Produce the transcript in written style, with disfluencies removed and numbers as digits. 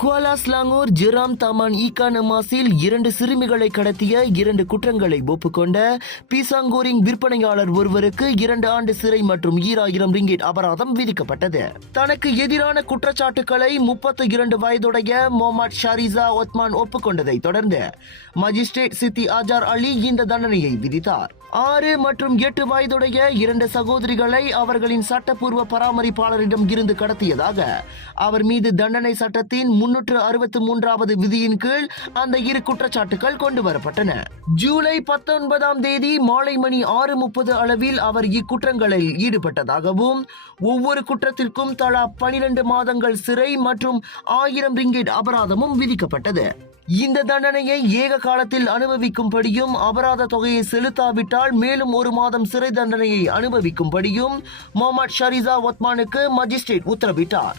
Kuala Selangor Jairam Taman ஈகா நமாஸில் 2 சிறுமிகளை கடத்திய 2 குற்றங்களை ஒப்புக்கொண்ட பீசாங்கோரிங் விற்பனையாளர் ஒருவருக்கு 2 ஆண்டு சிறை மற்றும் 2000 ரிங்கிட் அபராதம் விதிக்கப்பட்டது. தனக்கு எதிரான குற்றச்சாட்டுக்களை 32 வயதுடைய மொஹமட் ஷாரிசா ஒத்மான் ஒப்புக்கொண்டதை தொடர்ந்து மஜிஸ்ட்ரேட் சித்தி ஆஜார் அலி இந்த தண்டனையை விதித்தார். 6 மற்றும் 8 வயதுடைய 2 சகோதரிகளை அவர்களின் சட்டப்பூர்வ பராமரிப்பாளரிடம் இருந்து கடத்தியதாக அவர் மீது தண்டனை சட்டத்தின் 363வது விதியின் கீழ் அந்த 2 குற்றச்சாட்டுகள் கொண்டு வரப்பட்டன. ஜூலை 19ஆம் தேதி மாலை மணி 6:30 அளவில் அவர் இக்குற்றங்களில் ஈடுபட்டதாகவும் ஒவ்வொரு குற்றத்திற்கும் தலா 12 மாதங்கள் சிறை மற்றும் 1000 ரிங்கிட் அபராதமும் விதிக்கப்பட்டது. இந்த தண்டனையை ஏக காலத்தில் அனுபவிக்கும்படியும் அபராத தொகையை செலுத்தாவிட்டால் மேலும் 1 மாதம் சிறை தண்டனையை அனுபவிக்கும்படியும் மொஹமட் ஷாரிசா ஒத்மானுக்கு மஜிஸ்ட்ரேட் உத்தரவிட்டார்.